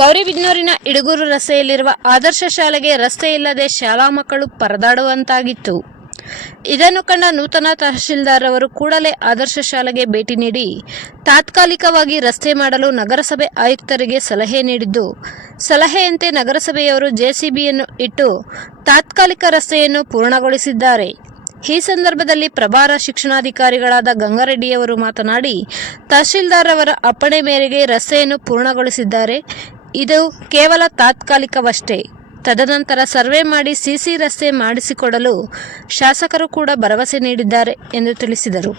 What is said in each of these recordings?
ಗೌರಿಬಿದನೂರಿನ ಇಡಗೂರು ರಸ್ತೆಯಲ್ಲಿರುವ ಆದರ್ಶ ಶಾಲೆಗೆ ರಸ್ತೆ ಇಲ್ಲದೆ ಶಾಲಾ ಮಕ್ಕಳು ಪರದಾಡುವಂತಾಗಿತ್ತು. ಇದನ್ನು ಕಂಡ ನೂತನ ತಹಶೀಲ್ದಾರ್ ಅವರು ಕೂಡಲೇ ಆದರ್ಶ ಶಾಲೆಗೆ ಭೇಟಿ ನೀಡಿ, ತಾತ್ಕಾಲಿಕವಾಗಿ ರಸ್ತೆ ಮಾಡಲು ನಗರಸಭೆ ಆಯುಕ್ತರಿಗೆ ಸಲಹೆ ನೀಡಿದ್ದು, ಸಲಹೆಯಂತೆ ನಗರಸಭೆಯವರು ಜೆಸಿಬಿಯನ್ನು ಇಟ್ಟು ತಾತ್ಕಾಲಿಕ ರಸ್ತೆಯನ್ನು ಪೂರ್ಣಗೊಳಿಸಿದ್ದಾರೆ. ಈ ಸಂದರ್ಭದಲ್ಲಿ ಪ್ರಭಾರ ಶಿಕ್ಷಣಾಧಿಕಾರಿಗಳಾದ ಗಂಗಾರೆಡ್ಡಿಯವರು ಮಾತನಾಡಿ, ತಹಶೀಲ್ದಾರ್ ಅವರ ಅಪ್ಪಣೆ ಮೇರೆಗೆ ರಸ್ತೆಯನ್ನು ಪೂರ್ಣಗೊಳಿಸಿದ್ದಾರೆ. ಇದು ಕೇವಲ ತಾತ್ಕಾಲಿಕವಷ್ಟೇ. ತದನಂತರ ಸರ್ವೆ ಮಾಡಿ ಸಿಸಿ ರಸ್ತೆ ಮಾಡಿಸಿಕೊಡಲು ಶಾಸಕರು ಕೂಡ ಭರವಸೆ ನೀಡಿದ್ದಾರೆ ಎಂದು ತಿಳಿಸಿದರು.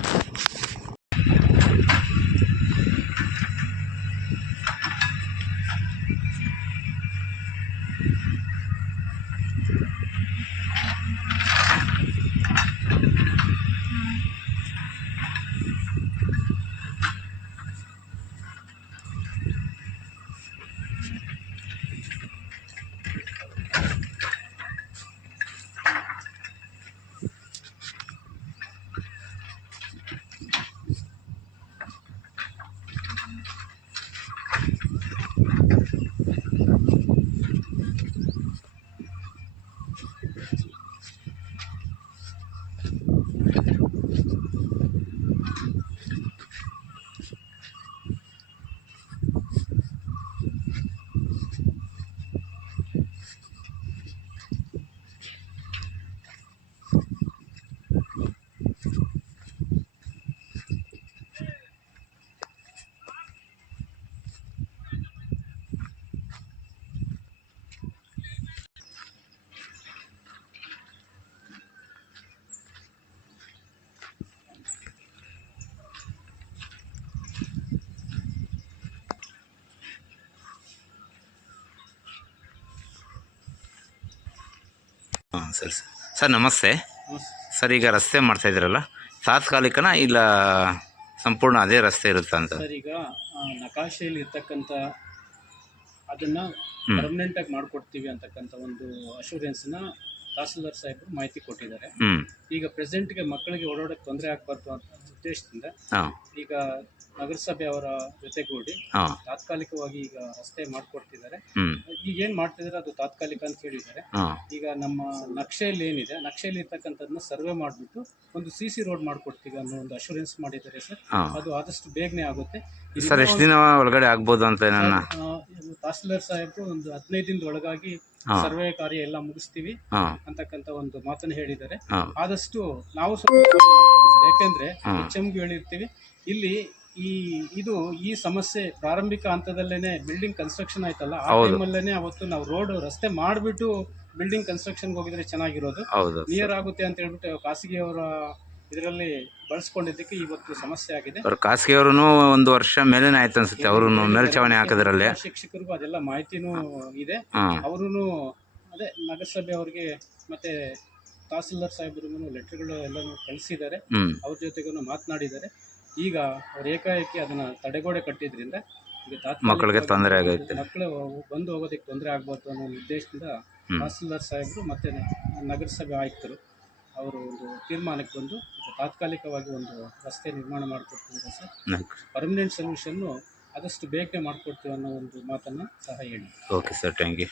ಸರಿ ಸರ್. ಸರ್ ನಮಸ್ತೆ. ಸರ್ ಈಗ ರಸ್ತೆ ಮಾಡ್ತಾ ಇದ್ದೀರಲ್ಲ ತಾತ್ಕಾಲಿಕನ ಇಲ್ಲ ಸಂಪೂರ್ಣ ಅದೇ ರಸ್ತೆ ಇರುತ್ತಾ ಅಂತ? ಸರ್ ಈಗ ಆ, ನಕಾಶೆಯಲ್ಲಿ ಇರ್ತಕ್ಕಂಥ ಅದನ್ನ ಪರ್ಮನೆಂಟ್ ಆಗಿ ಮಾಡ್ಕೊಡ್ತೀವಿ ಅಂತಕ್ಕಂಥ ಒಂದು ಅಶೂರೆನ್ಸ್ನ ತಹಸೀಲ್ದಾರ್ ಸಾಹೇಬರು ಮಾಹಿತಿ ಕೊಟ್ಟಿದ್ದಾರೆ. ಹ್ಞೂ ಈಗ ಪ್ರೆಸೆಂಟ್ಗೆ ಮಕ್ಕಳಿಗೆ ಓಡಾಡಕ್ಕೆ ತೊಂದರೆ ಆಗ್ಬಾರ್ದು ಅಂತ ಉದ್ದೇಶದಿಂದ ಈಗ ನಗರಸಭೆ ಅವರ ಜೊತೆಗೂಡಿ ತಾತ್ಕಾಲಿಕವಾಗಿ ಈಗ ರಸ್ತೆ ಮಾಡ್ಕೊಡ್ತಿದ್ದಾರೆ. ಈಗ ಏನ್ ಮಾಡ್ತಿದಾರೆ ಅದು ತಾತ್ಕಾಲಿಕ ಅಂತ ಹೇಳಿದ್ದಾರೆ. ಈಗ ನಮ್ಮ ನಕ್ಷೆಯಲ್ಲಿ ಏನಿದೆ ನಕ್ಷೆಯಲ್ಲಿ ಇರ್ತಕ್ಕಂಥದ್ದನ್ನ ಸರ್ವೆ ಮಾಡಿಬಿಟ್ಟು ಒಂದು ಸಿ ಸಿ ರೋಡ್ ಮಾಡ್ಕೊಡ್ತೀವಿ ಅನ್ನೋ ಒಂದು ಅಶೂರೆನ್ಸ್ ಮಾಡಿದ್ದಾರೆ ಸರ್. ಅದು ಆದಷ್ಟು ಬೇಗನೆ ಆಗುತ್ತೆ. ಸರ್ ಎಷ್ಟು ದಿನ ಒಳಗಡೆ ಆಗ್ಬೋದು ಅಂತ ತಹಸೀಲ್ದಾರ್ ಸಾಹೇಬ್ರು ಒಂದು ಹದಿನೈದು ದಿನದ ಒಳಗಾಗಿ. ಸರ್ವೆ ಕಾರ್ಯ ಎಲ್ಲ ಮುಗಿಸ್ತೀವಿ ಅಂತಕ್ಕಂತ ಒಂದು ಮಾತನ್ನು ಹೇಳಿದ್ದಾರೆ. ಆದಷ್ಟು ನಾವು ಸ್ವಲ್ಪ. ಯಾಕೆಂದ್ರೆ. ಎಚ್ ಎಮ್ಗೆ ಹೇಳಿರ್ತೀವಿ ಇಲ್ಲಿ ಈ ಇದು ಈ ಸಮಸ್ಯೆ ಪ್ರಾರಂಭಿಕ ಹಂತದಲ್ಲೇನೆ ಬಿಲ್ಡಿಂಗ್ ಕನ್ಸ್ಟ್ರಕ್ಷನ್ ಆಯ್ತಲ್ಲ ಆ. ಟೈಮಲ್ಲೇನೆ ಅವತ್ತು ನಾವು ರೋಡ್ ರಸ್ತೆ ಮಾಡಿಬಿಟ್ಟು ಬಿಲ್ಡಿಂಗ್ ಕನ್ಸ್ಟ್ರಕ್ಷನ್ಗೆ ಹೋಗಿದ್ರೆ ಚೆನ್ನಾಗಿರೋದು. ನಿಯರ್ ಆಗುತ್ತೆ ಅಂತ ಹೇಳ್ಬಿಟ್ಟು ಖಾಸಗಿಯವರ ಇದರಲ್ಲಿ ಬಳಸ್ಕೊಂಡಿದ್ದಕ್ಕೆ ಇವತ್ತು ಸಮಸ್ಯೆ ಆಗಿದೆ. ಅವ್ರ ಖಾಸಗಿಯವ್ರು ಒಂದು ವರ್ಷ ಮೇಲೇನೆ ಆಯ್ತು ಅನ್ಸುತ್ತೆ. ಅವರು ಮೇಲ್ಛಾವಣಿ ಹಾಕೋದ್ರಲ್ಲಿ. ಶಿಕ್ಷಕರಿಗೂ ಅದೆಲ್ಲ ಮಾಹಿತಿನೂ ಇದೆ. ಹಾಂ. ಅವರು ಅದೇ ನಗರಸಭೆ ಅವರಿಗೆ ಮತ್ತೆ ತಹಸೀಲ್ದಾರ್ ಸಾಹೇಬ್ರಿಗೂ ಲೆಟರ್ಗಳು ಎಲ್ಲನೂ ಕಳಿಸಿದ್ದಾರೆ. ಹ್ಞೂ ಅವ್ರ ಜೊತೆಗೂ ಮಾತನಾಡಿದ್ದಾರೆ. ಈಗ ಅವ್ರ ಏಕಾಏಕಿ ಅದನ್ನ ತಡೆಗೋಡೆ ಕಟ್ಟಿದ್ರಿಂದ ಈಗ ತಾತ ಮಕ್ಕಳಿಗೆ ತೊಂದರೆ ಆಗುತ್ತೆ ಮಕ್ಕಳು ಬಂದು ಹೋಗೋದಕ್ಕೆ ತೊಂದರೆ ಆಗ್ಬಾರ್ದು ಅನ್ನೋ ಉದ್ದೇಶದಿಂದ ತಹಸೀಲ್ದಾರ್ ಸಾಹೇಬ್ರು ಮತ್ತೆ ನಗರಸಭೆ ಆಯುಕ್ತರು ಅವರು ಒಂದು ತೀರ್ಮಾನಕ್ಕೆ ಬಂದು ತಾತ್ಕಾಲಿಕವಾಗಿ ಒಂದು ರಸ್ತೆ ನಿರ್ಮಾಣ ಮಾಡಿಕೊಡ್ತಿದ್ದಾರೆ ಸರ್? ಪರ್ಮನೆಂಟ್ ಸೊಲ್ಯೂಷನ್ನು ಆದಷ್ಟು ಬೇಗನೆ ಮಾಡಿಕೊಡ್ತೀವಿ ಅನ್ನೋ ಒಂದು ಮಾತನ್ನು ಸಹ ಹೇಳಿ. Okay sir thank you